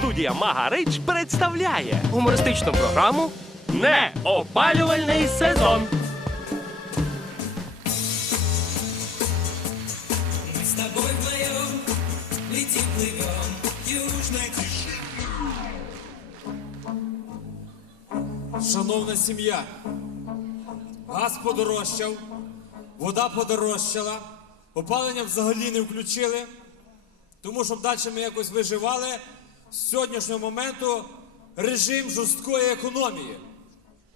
Студія Магарич представляє гумористичну програму Неопалювальний сезон. Мы с тобой вдвоем летим, плывем южной Шановна сім'я, газ подорожчав, вода подорожчала, опалення взагалі не включили. Тому щоб далі ми якось виживали, з сьогоднішнього моменту режим жорсткої економії.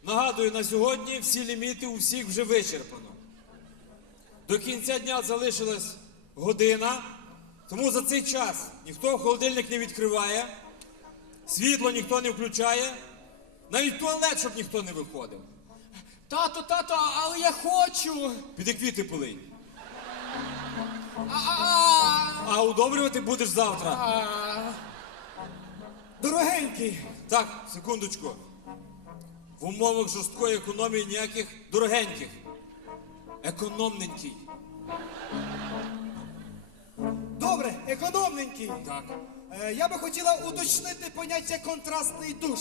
Нагадую, на сьогодні всі ліміти у всіх вже вичерпано. До кінця дня залишилась година, тому за цей час ніхто холодильник не відкриває, світло ніхто не включає, навіть в туалет, щоб ніхто не виходив. Тато, тато, але я хочу. Піди квіти полий. А, А удобрювати будеш завтра. Дорогенький. Так, секундочку. В умовах жорсткої економії ніяких дорогеньких. Економненький. Добре, економненький. Так. Е, я би хотіла уточнити поняття контрастний душ.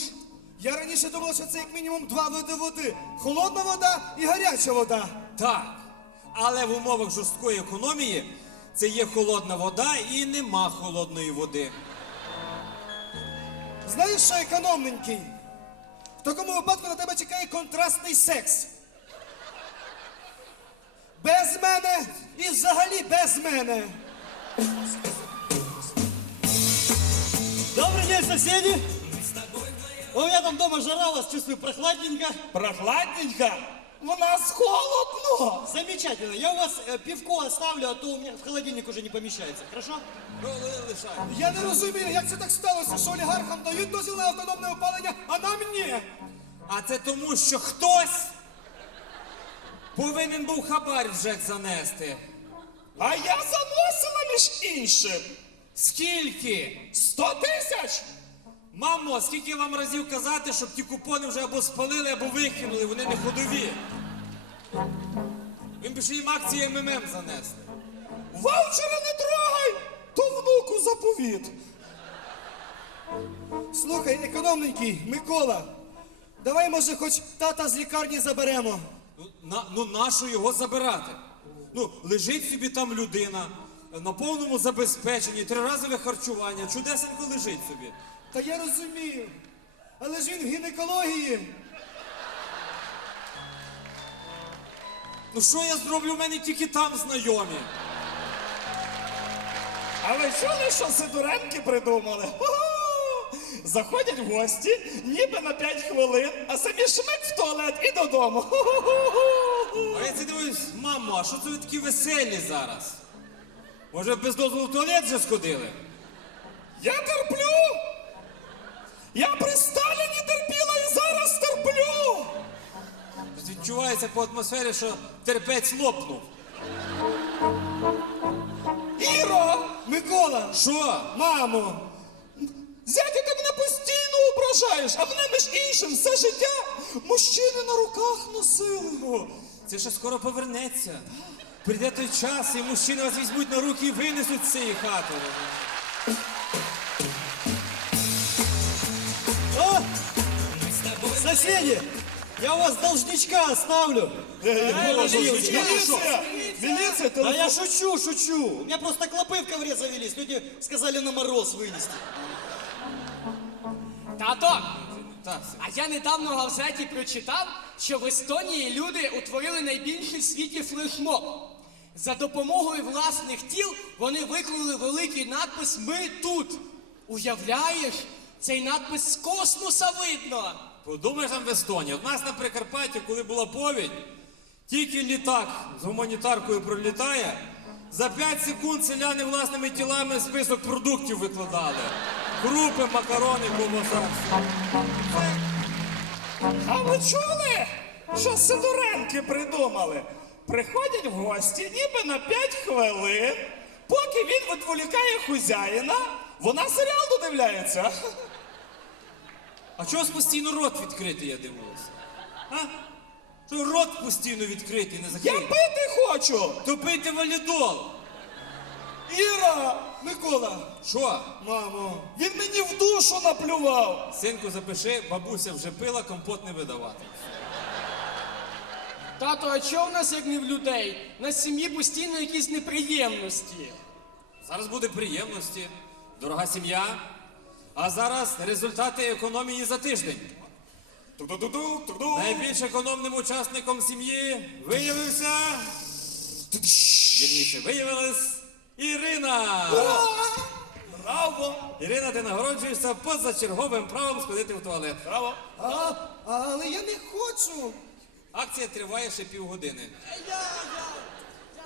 Я раніше думала, що це як мінімум два види води: холодна вода і гаряча вода. Так. Але в умовах жорсткої економії це є холодна вода і нема холодної води. Знаєш що, економненький? В такому випадку на тебе чекає контрастний секс. Без мене і взагалі без мене. Добрый день, соседи! У меня там дома жара, вас чувствую прохладненько. Прохладненько. У нас холодно. Замечательно. Я у вас э, пивко оставлю, а то у меня в холодильник уже не помещается. Хорошо? Ну, ли- лишай. Я не розумію, як це так сталося, що олігархам дають дозвіл на автономне опалення, а нам ні. А це тому, що хтось повинен був хабар в ЖЕК занести. А я заносила між іншим. Скільки? Сто тисяч! Мамо, скільки вам разів казати, щоб ті купони вже або спалили, або викинули, вони не ходові. Він би ще їм акції МММ занесли. Ваучера не трогай! То внуку заповіт. Слухай, економненький, Микола, давай, може, хоч тата з лікарні заберемо. Ну, на, ну нащо його забирати? Ну, лежить собі там людина на повному забезпеченні, триразове харчування, чудесенько лежить собі. Та я розумію. Але ж він в гінекології. Ну що я зроблю? У мене тільки там знайомі. А ви чули, що Сидоренки придумали? Ху-ху! Заходять в гості, ніби на 5 хвилин, а самі шмик в туалет і додому. Ху-ху-ху-ху! А я це дивлюсь, мамо, а що це ви такі веселі зараз? Може, без дозволу в туалет вже сходили? Я терплю! Я при Сталіні терпіла і зараз терплю! Відчувається по атмосфері, що терпець лопнув. Іро! Микола! Що? Мамо! Зятя, ти мене постійно ображаєш, а мене між іншим все життя мужчини на руках носили. О, це ще скоро повернеться. Прийде той час, і мужчини вас візьмуть на руки і винесуть з цієї хати. Соседи! Я у вас должничка оставлю. Міліція! Міліція, Да я шучу, шучу. У меня просто клопы в ковре завелись. Люди сказали на мороз вынести. тато, а я недавно в газеті прочитав, що в Естонії люди утворили найбільший в світі флешмоб. За допомогою власних тіл вони виклали великий надпис Ми тут. Уявляєш, цей надпис з космоса видно. Подумаєш там в Естонії. От нас на Прикарпатті, коли була повідь, тільки літак з гуманітаркою пролітає, за 5 секунд селяни власними тілами список продуктів викладали. Крупи, макарони, ковбаса. А ви чули, що Сидоренки придумали? Приходять в гості ніби на 5 хвилин, поки він відволікає хазяїна, вона серіал додивляється. А чого постійно рот відкритий, я дивуюся? А? Що рот постійно відкритий, не Я закритий? пити хочу! То пийте валідол. Іра! Микола, Що? мамо, Він мені в душу наплював! Синку, запиши, бабуся вже пила, компот не видавати. Тато, а чого в нас як не в людей? На сім'ї постійно якісь неприємності. Зараз буде приємності, дорога сім'я. А зараз результати економії за тиждень. Найбільш економним учасником сім'ї виявився. Вірніше, виявилась Ірина. Браво! Ірина, ти нагороджуєшся позачерговим правом сходити в туалет. Браво! а, але я не хочу. Акція триває ще півгодини.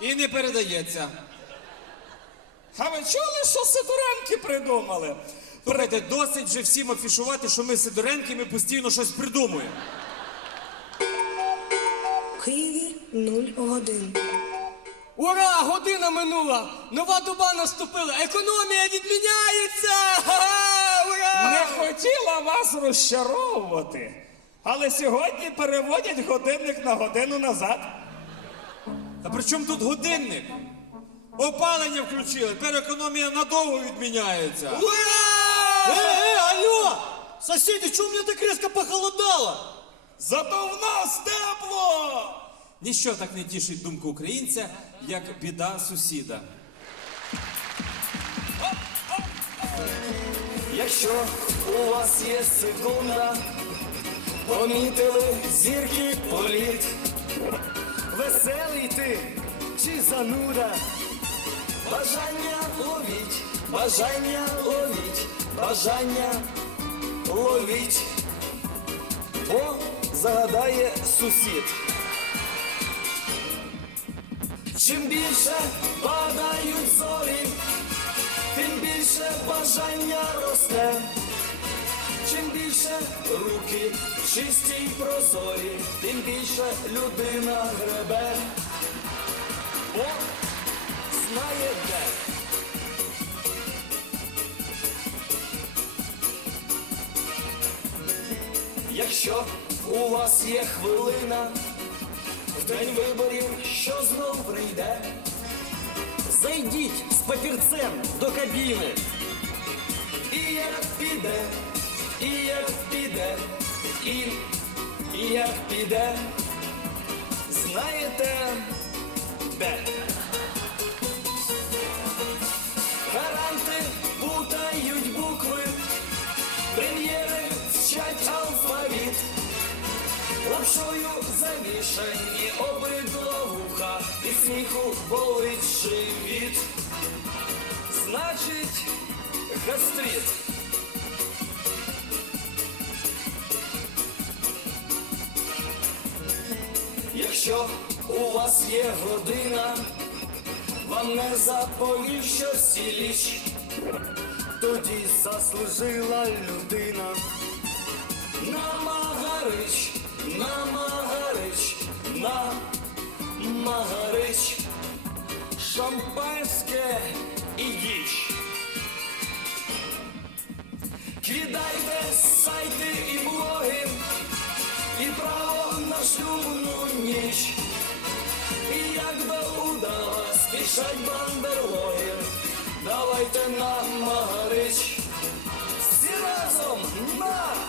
І не передається. А ви чули, що Сидоренки придумали? Слухайте, досить вже всім афішувати, що ми Сидоренки, ми постійно щось придумуємо. В Києві 0 годин. Ура! Година минула! Нова доба наступила! Економія відміняється! Ха-ха! Ура! Не хотіла вас розчаровувати, але сьогодні переводять годинник на годину назад. Та при чому тут годинник? Опалення включили, тепер економія надовго відміняється. Э, э, алло! Соседи, что у меня так резко похолодало? Зато в нас тепло! Ніщо так не тішить думку українця, як біда сусіда. Якщо у вас є секунда, помітили зірки політ, веселий ти чи зануда, бажання ловіть, бажання ловіть, бажання ловіть, бо загадає сусід. Чим більше падають зорі, тим більше бажання росте, чим більше руки чисті й прозорі, тим більше людина гребе, бо знає де. Якщо у вас є хвилина, в день виборів, що знов прийде. Зайдіть з папірцем до кабіни. І як піде, і як піде, і, і як піде, знаєте де? Завішані обидва вуха, і сміху болить живіт. Значить, гастрит. Якщо у вас є година, вам не заповів щось ліч, тоді заслужила людина. шампанське і діч. Кидайте сайти і блоги, і право на шлюбну ніч. І як би удала спішать бандерлоги, давайте нам магарич. Всі разом на!